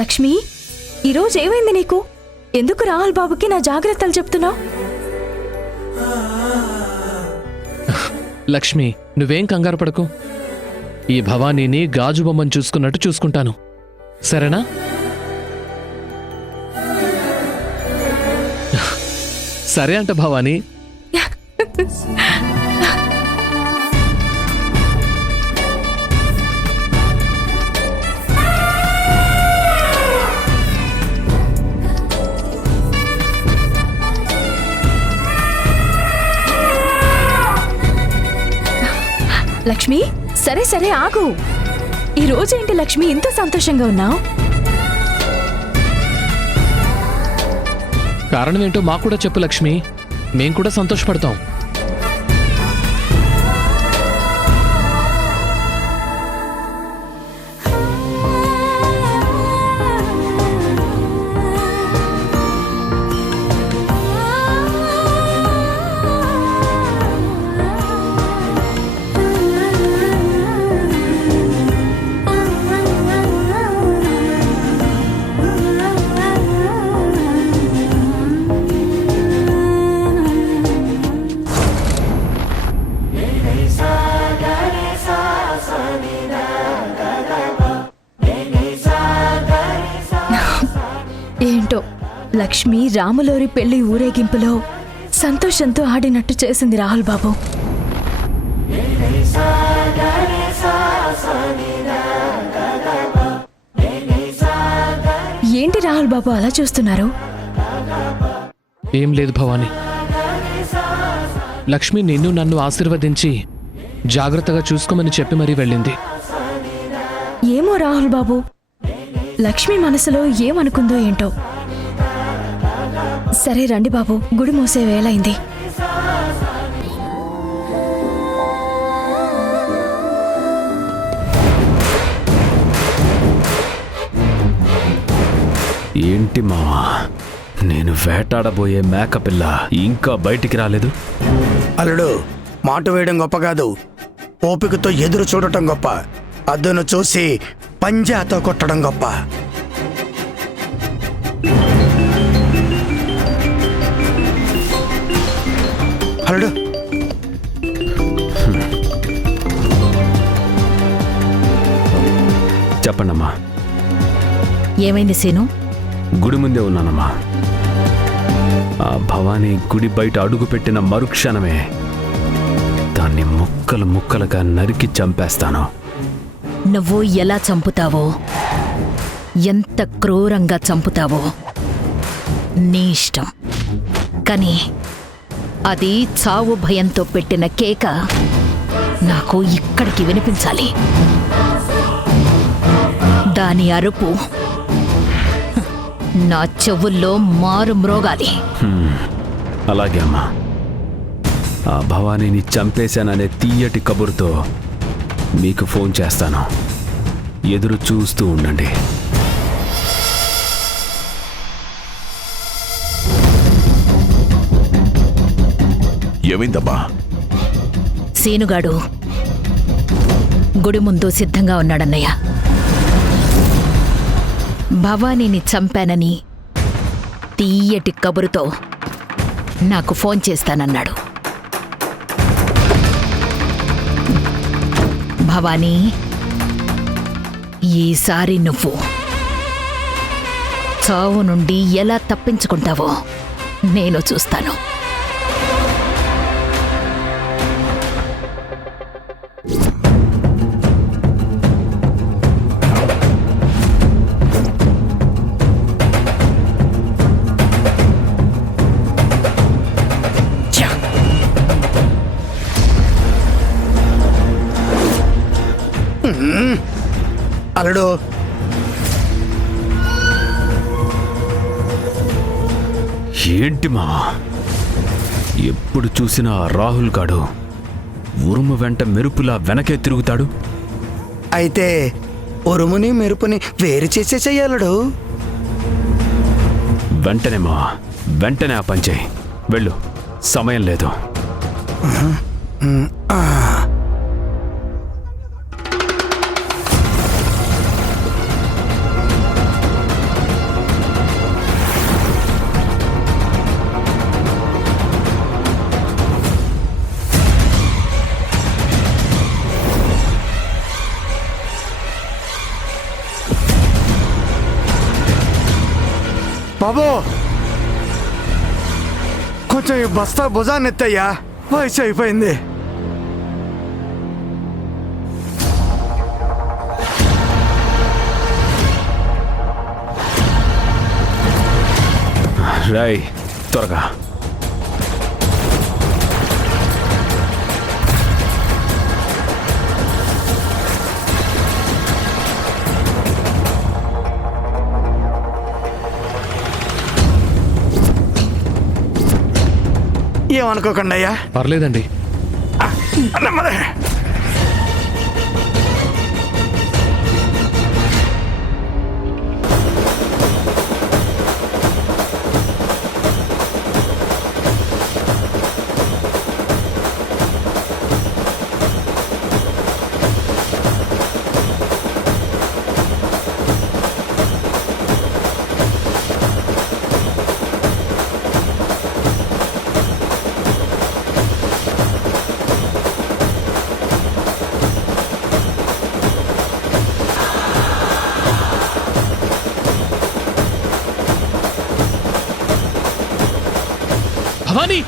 లక్ష్మి, ఈరోజు ఏమైంది నీకు? ఎందుకు రాహుల్ బాబుకి నా జాగ్రత్తలు చెప్తున్నావు? లక్ష్మి, నువ్వేం కంగారు పడకు. ఈ భవానీని గాజు బొమ్మను చూసుకున్నట్టు చూసుకుంటాను, సరేనా? సరే అంట భవానీ. లక్ష్మి, సరే సరే ఆగు. ఈ రోజేంటి లక్ష్మి ఇంత సంతోషంగా ఉన్నావు? కారణం ఏంటో మాకు కూడా చెప్పు లక్ష్మి, మేం కూడా సంతోషపడతాం. ఏంటో లక్ష్మి రాములోరి పెళ్లి ఊరేగింపులో సంతోషంతో ఆడినట్టు చేసింది రాహుల్ బాబు. ఏంటి రాహుల్ బాబు అలా చూస్తున్నారు? ఏం లేదు భవానీ, లక్ష్మి నిన్ను నన్ను ఆశీర్వదించి జాగ్రత్తగా చూసుకోమని చెప్పి మరీ వెళ్ళింది. ఏమో రాహుల్ బాబు, లక్ష్మి మనసులో ఏమనుకుందో ఏంటో. సరే రండి బాబు, గుడి మూసే వేళైంది. ఏంటి మావా, నేను వేటాడబోయే మేకపిల్ల ఇంకా బయటికి రాలేదు? అల్లుడు, మాట వేయడం గొప్ప కాదు, ఓపికతో ఎదురు చూడటం గొప్ప. అద్దును చూసి పంజాతో కొట్టడం గొప్ప. అల్లుడు, చెప్పండమ్మా. ఏమైంది సీను? గుడి ముందే ఉన్నానమ్మా. ఆ భవానీ గుడి బయట అడుగు పెట్టిన మరుక్షణమే దాన్ని ముక్కలు ముక్కలుగా నరికి చంపేస్తాను. నువ్వు ఎలా చంపుతావో, ఎంత క్రూరంగా చంపుతావో నీ ఇష్టం. కానీ అది చావు భయంతో పెట్టిన కేక నాకు ఇక్కడికి వినిపించాలి. దాని అరుపు నా చెవుల్లో మారు మ్రోగాలి. అలాగే అమ్మా. ఆ భవానీని చంపేశాననే తీయటి కబురుతో మీకు ఫోన్ చేస్తాను, ఎదురు చూస్తూ ఉండండి. ఏమైందమ్మా? సీనుగాడు గుడి ముందు సిద్ధంగా ఉన్నాడన్నయ్య. భవానీని చంపానని తీయటి కబురుతో నాకు ఫోన్ చేస్తానన్నాడు. భవానీ, ఈసారి నువ్వు చావు నుండి ఎలా తప్పించుకుంటావో నేను చూస్తాను. అల్లుడు, ఏంటి మా, ఎప్పుడు చూసినా రాహుల్ గాడు ఉరుము వెంట మెరుపులా వెనకే తిరుగుతాడు. అయితే ఉరుముని మెరుపుని వేరు చేసేసేయాలడు. వెంటనే మా, వెంటనే ఆ పంచేయి. వెళ్ళు, సమయం లేదు. బాబు కొంచెం ఈ బస్తా భుజాన్ని ఎత్తయ్యా, వయసు అయిపోయింది. రాయ్ త్వరగా. ఏమనుకోకండి అయ్యా. పర్లేదండి. నెమ్మది. భవానీ,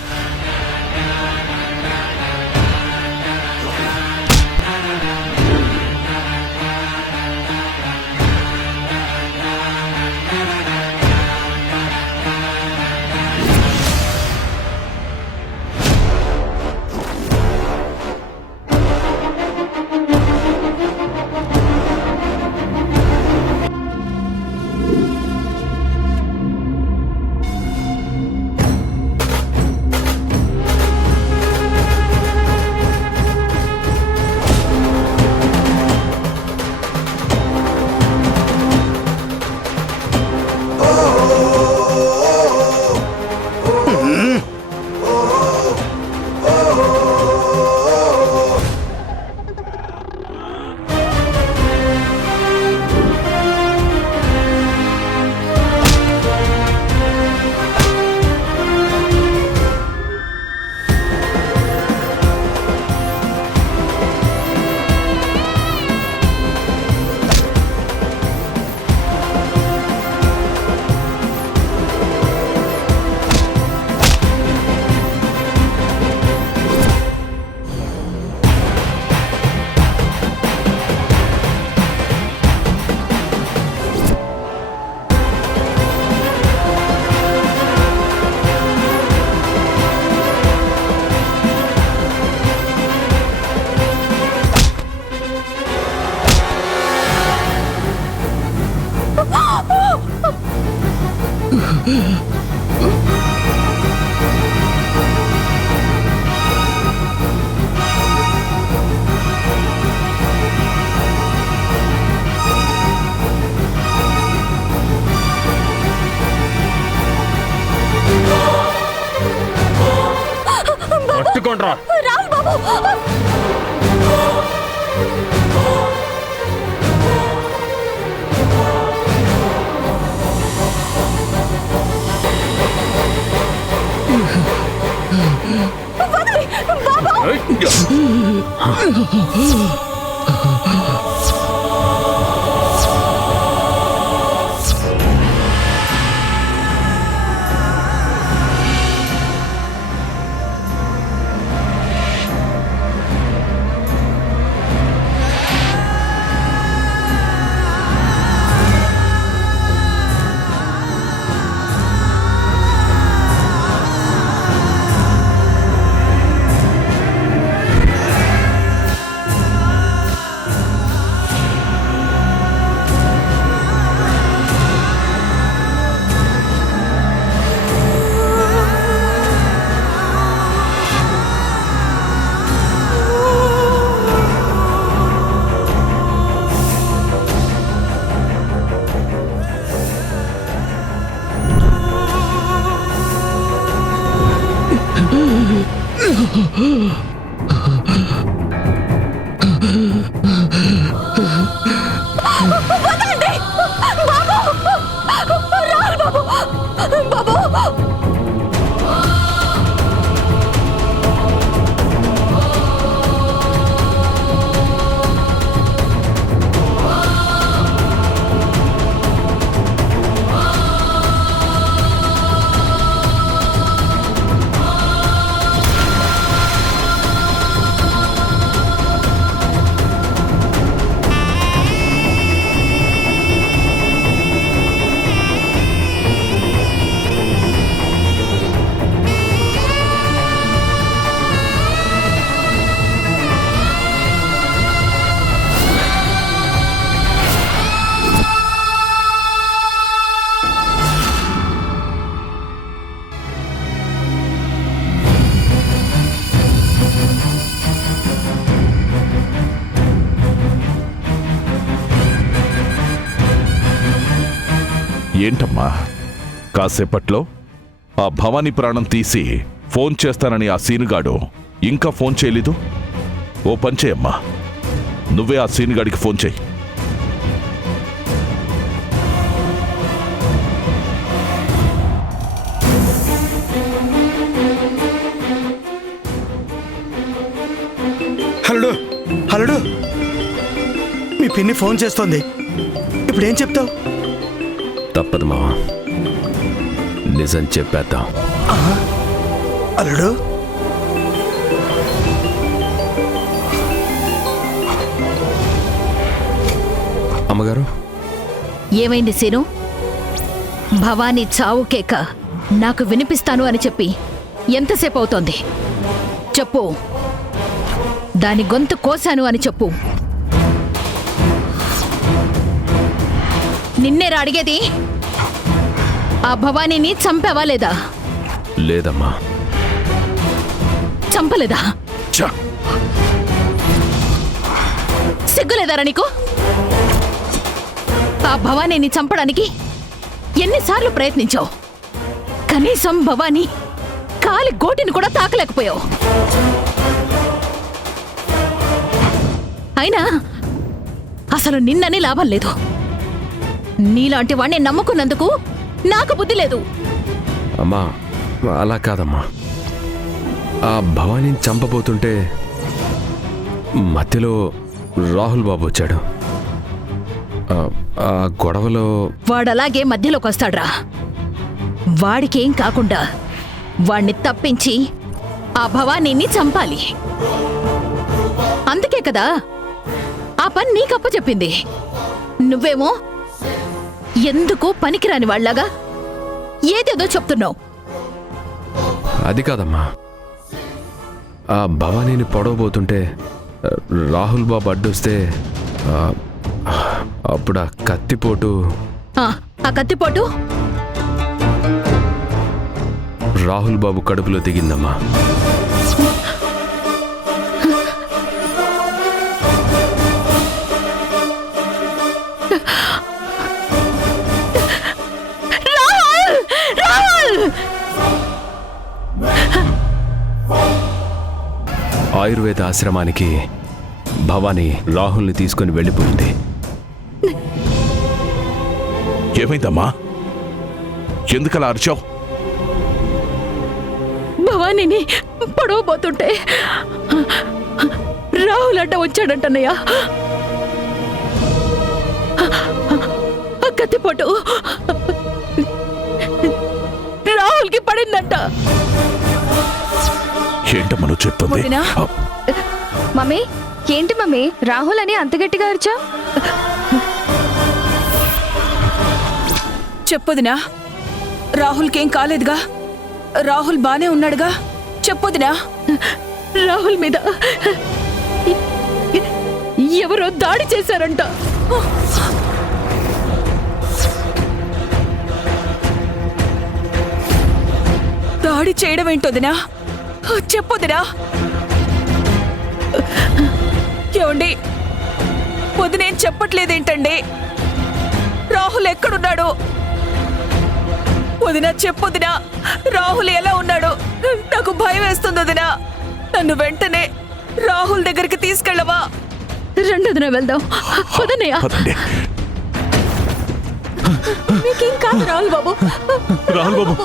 పట్టుకోండ్రా. ఏంటమ్మా కాసేపట్లో ఆ భవానీ ప్రాణం తీసి ఫోన్ చేస్తానని ఆ సీనుగాడు ఇంకా ఫోన్ చేయలేదు. ఓ పని చేయమ్మా, నువ్వే ఆ సీనుగాడికి ఫోన్ చేయి. హలుడు హలుడు, మీ పిన్ని ఫోన్ చేస్తోంది. ఇప్పుడు ఏం చెప్తావు? తప్పదు మావా, నిజం చెప్పేద్దాం. అల్లుడు, అమ్మగారు, ఏమైంది సీను? భవానీ చావు కేక నాకు వినిపిస్తాను అని చెప్పి ఎంతసేపు అవుతోంది? చెప్పు. దాని గొంతు కోశాను అని చెప్పు. నిన్నేరా అడిగేది? ఆ భవానీని చంపావా లేదా? లేదమ్మా. చంపలేదా? ఛ! సిగ్గులేదారా నీకు? ఆ భవానీని చంపడానికి ఎన్నిసార్లు ప్రయత్నించావు? కనీసం భవానీ కాలి గోటిని కూడా తాకలేకపోయావు. అయినా అసలు నిన్నని లాభం లేదు. నీలాంటి వాణ్ణి నమ్ముకున్నందుకు నాకు బుద్ధి లేదు. అమ్మా, అలా కాదమ్మా. ఆ భవానీని చంపబోతుంటే మధ్యలో రాహుల్ బాబు వచ్చాడు. ఆ గొడవలో వాడలాగే మధ్యలోకి వస్తాడ్రా. వాడికేం కాకుండా వాణ్ణి తప్పించి ఆ భవానీని చంపాలి. అందుకే కదా ఆ పని నీకప్ప చెప్పింది. నువ్వేమో ఎందుకు పనికిరాని వాళ్ళగా ఏదేదో చెప్తున్నావు. అది కాదమ్మా. ఆ భవానీని పొడవబోతుంటే రాహుల్ బాబు అడ్డొస్తే అప్పుడు ఆ కత్తిపోటు ఆ కత్తిపోటు రాహుల్ బాబు కడుపులో దిగిందమ్మా. ఆయుర్వేద ఆశ్రమానికి భవానీ రాహుల్ని తీసుకుని వెళ్ళిపోయింది. ఏమైందమ్మా? ఎందుకలా అరిచావు? భవానీని పడవబోతుంటే రాహుల్ అడ్డ వచ్చాడంటన్నయ్య. ఆ కత్తిపోటు రాహుల్కి పడిందంట. ఏంటమ్మా నువ్వు చెప్తుంది? మమ్మీ, ఏంటి మమ్మీ రాహుల్ అని అంత గట్టిగా అరిచా? చెప్పొదినా, రాహుల్కేం కాలేదుగా? రాహుల్ బానే ఉన్నాడుగా? చెప్పొదినా. రాహుల్ మీద ఎవరో దాడి చేశారంట. దాడి చేయడం ఏంటొదినా? చెప్పొదినా. ఏమండి, వదినేం చెప్పట్లేదేంటండి? రాహుల్ ఎక్కడున్నాడు? వదినా చెప్పొదినా, రాహుల్ ఎలా ఉన్నాడు? నాకు భయం వేస్తుంది వదినా. నన్ను వెంటనే రాహుల్ దగ్గరికి తీసుకెళ్ళవా? రెండు వదిన వెళ్దాం. వదనయ్య, పదండి. మీకేం కాదు రాహుల్ బాబు. రాహుల్ బాబు,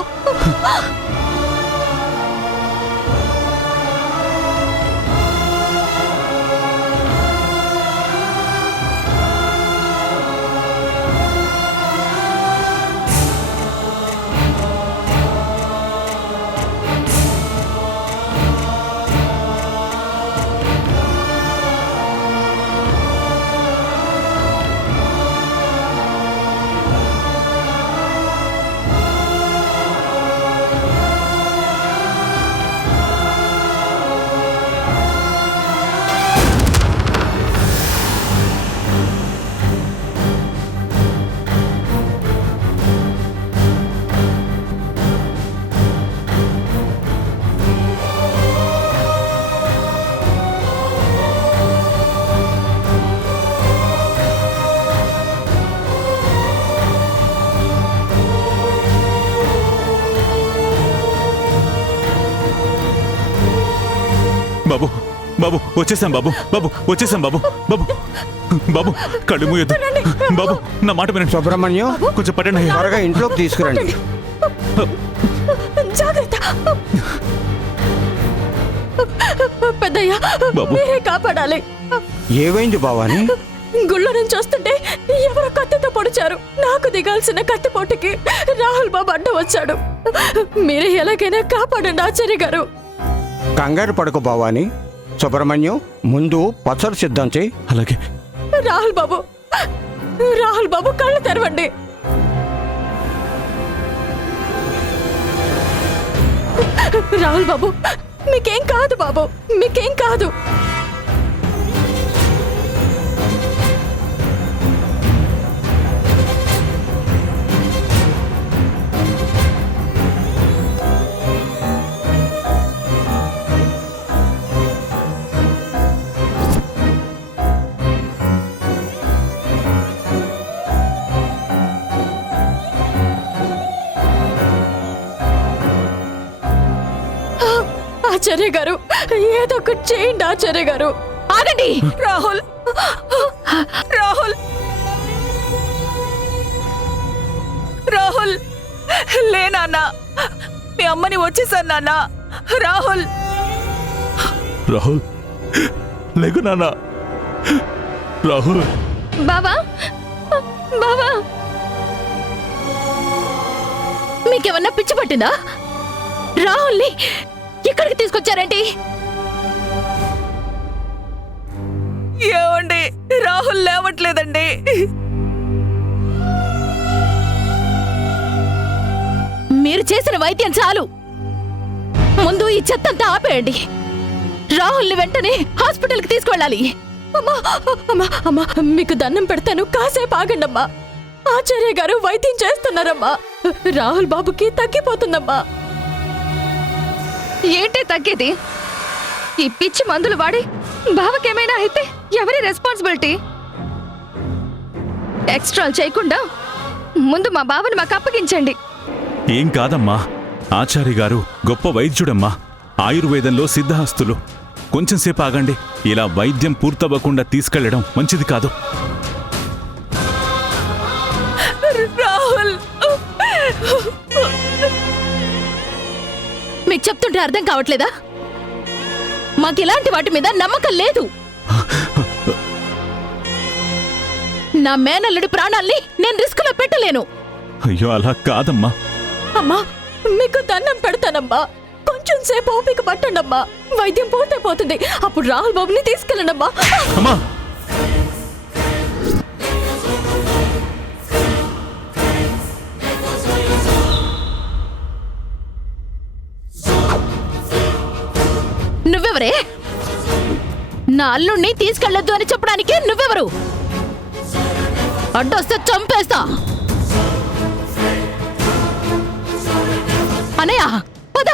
బాబు బాబు వచ్చేసాం బాబు బాబు వచ్చేసాం బాబు బాబు బాబు కళ్ళు మూయొద్దు బాబు నా మాట వినండి సుబ్రహ్మణ్యం కొంచెం పట్టండి అయ్యా. త్వరగా ఇంట్లోకి తీసుకురండి. జాగ్రత్త పెద్దయ్యా, బాబు. మీరే కాపాడాలి. ఏమైంది భవాని? గుళ్ళ నుంచి వస్తుంటే ఎవరో కత్తితో పొడిచారు. నాకు దిగాల్సిన కత్తిపోటుకి రాహుల్ బాబు అడ్డం వచ్చాడు. మీరే ఎలాగైనా కాపాడండి ఆచార్య గారు. కంగారు పడకు భవాని. సుబ్రహ్మణ్యం ముందు పచ్చడి సిద్ధం చేయి. అలాగే రాహుల్ బాబు, రాహుల్ బాబు కళ్ళు తెరవండి. రాహుల్ బాబు, మీకేం కాదు బాబు, మీకేం కాదు. ఆచార్య గారు, ఏదో ఒకటి చేయండి ఆచార్య గారు. ఆగండి. రాహుల్ రాహుల్ రాహుల్ లే నాన్న, మీ అమ్మని వచ్చేసాను నాన్న. రాహుల్ రాహుల్ లేకు నాన్న. రాహుల్ బావా బావా, మీకేమన్నా పిచ్చి పట్టిందా? రాహుల్ని ఇక్కడికి తీసుకొచ్చారేంటి? ఏమండి, రాహుల్ లేవట్లేదండి. మీరు చేసిన వైద్యం చాలు. ముందు ఈ చెత్తంతా ఆపేయండి. రాహుల్ని వెంటనే హాస్పిటల్కి తీసుకెళ్ళాలి. అమ్మా అమ్మా అమ్మా, మీకు దండం పెడతాను, కాసేపు ఆగండమ్మా. ఆచార్య గారు వైద్యం చేస్తున్నారమ్మా. రాహుల్ బాబుకి తగ్గిపోతుందమ్మా. ఏంటి తగ్గేది? ఈ పిచ్చి మందులు వాడి బావకేమైనా అయితే ఎవరి రెస్పాన్సిబిలిటీ? ఎక్స్ట్రాలు చేయకుండా ముందు మా బావని మాకు అప్పగించండి. ఏం కాదమ్మా, ఆచార్య గారు గొప్ప వైద్యుడమ్మా, ఆయుర్వేదంలో సిద్ధహస్తులు. కొంచెం సేపు ఆగండి. ఇలా వైద్యం పూర్తవ్వకుండా తీసుకెళ్లడం మంచిది కాదు. రాహుల్ మీకు చెప్తుంటే అర్థం కావట్లేదా? మాకు ఇలాంటి వాటి మీద నమ్మకం లేదు. నా మేనల్లుడి ప్రాణాల్ని నేను రిస్కులో పెట్టలేను. అయ్యో అలా కాదమ్మా. అమ్మా, మీకు దండం పెడతానమ్మా. కొంచెం సేపు ఓపిక పట్టండమ్మా. వైద్యం పూర్తయిపోతుంది. అప్పుడు రాహుల్ బాబుని తీసుకెళ్ళండమ్మా. అమ్మా నువ్వెవరే? నా అల్లుణ్ణి తీసుకెళ్లొద్దు అని చెప్పడానికి నువ్వెవరు? అడ్డొస్తే చంపేస్తా. అనయ్య పద,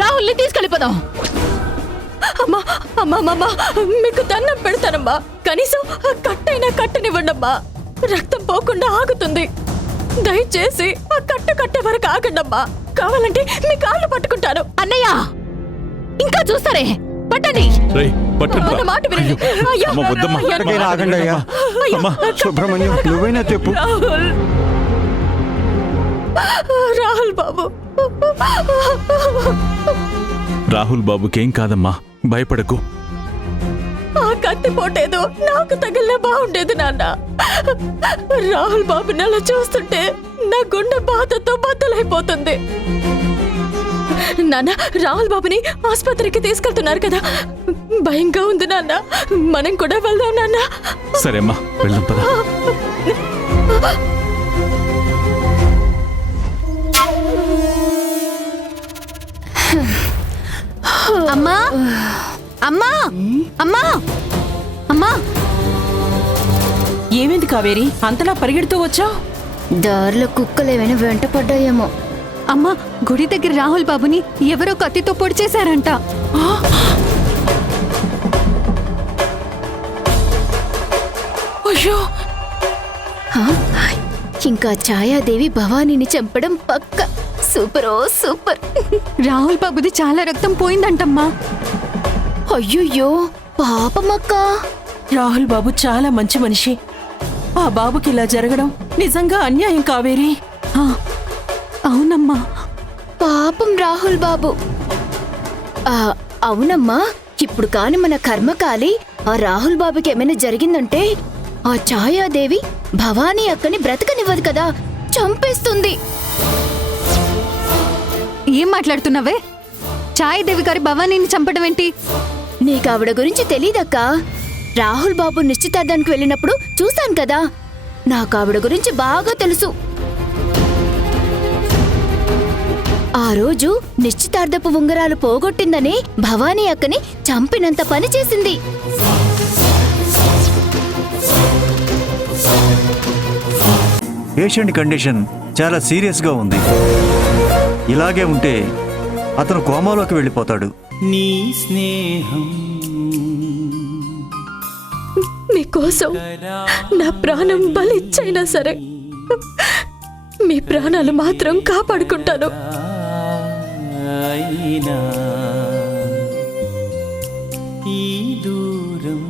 రాహుల్ని తీసుకెళ్ళిపోదాం. అమ్మా అమ్మా అమ్మా, మీకు దండం పెడతానమ్మా. కనీసం ఆ కట్టైనా కట్టనివ్వండమ్మా. రక్తం పోకుండా ఆగుతుంది. దయచేసి ఆ కట్టే వరకు ఆగండమ్మా. కావాలంటే మీ కాళ్ళు పట్టుకుంటాను. అన్నయ్య ఇంకా చూస్తారే, పట్టండి. రేయ్ పట్టండి నా రా. మాట వినండి. అయ్యో, అమ్మ, వద్దమ్మా. అయ్యో, ఎక్కడికైనా ఆగండి అయ్యా. అమ్మా సుబ్రహ్మణ్యం నువ్వైనా చెప్పు. రాహుల్ రాహుల్ బాబు, రాహుల్ బాబుకేం కాదమ్మా, భయపడకు. ఆ కత్తి పోటేదో నాకు తగిలినా బాగుండేది నాన్న. రాహుల్ బాబుని అలా చూస్తుంటే నా గుండె బాధతో బద్దలైపోతుంది. నాన్న, రాహుల్ బాబుని ఆసుపత్రికి తీసుకెళ్తున్నారు కదా, భయంగా ఉంది నాన్న. మనం కూడా వెళ్దాం నాన్న. సరే అమ్మా, వెళ్దాం పద. అమ్మా అమ్మా అమ్మా అమ్మా, ఏమైంది కావేరి, అంతలా పరిగెడుతూ వచ్చావు? దారిలో కుక్కలేమైనా వెంట పడ్డాయేమో. అమ్మా, గుడి దగ్గర రాహుల్ బాబుని ఎవరో కత్తితో పొడి చేశారంట. అయ్యో, ఇంకా ఛాయాదేవి భవానీని చంపడం పక్క. సూపరో సూపర్. రాహుల్ బాబుది చాలా రక్తం పోయిందంటమ్మా. అయ్యయ్యో పాపమక్క. రాహుల్ బాబు చాలా మంచి మనిషి. ఆ బాబుకి ఇలా జరగడం నిజంగా అన్యాయం కావేరి. అవునమ్మా. పాపం రాహుల్ బాబు. అవునమ్మా, ఇప్పుడు కాని మన కర్మ కాలి ఆ రాహుల్ బాబుకి ఏమైనా జరిగిందంటే ఆ ఛాయాదేవి భవానీ అక్కని బ్రతకనివ్వదు కదా, చంపేస్తుంది. ఏం మాట్లాడుతున్నావే? ఛాయాదేవి గారి భవానీని చంపడం ఏంటి? నీకు ఆవిడ గురించి తెలీదక్కా. రాహుల్ బాబు నిశ్చితార్థానికి వెళ్ళినప్పుడు చూశాను కదా, నాకు ఆవిడ గురించి బాగా తెలుసు. ఆ రోజు నిశ్చితార్థపు ఉంగరాలు పోగొట్టిందని భవానీ అక్కని చంపినంత పని చేసింది. పేషెంట్ కండిషన్ చాలా సీరియస్గా ఉంది. ఇలాగే ఉంటే అతను కోమాలోకి వెళ్ళిపోతాడు. నీ స్నేహం మీకోసం నా ప్రాణం బలిచ్చైనా సరే మీ ప్రాణాలు మాత్రం కాపాడుకుంటాను. అయినా ఈ దూరం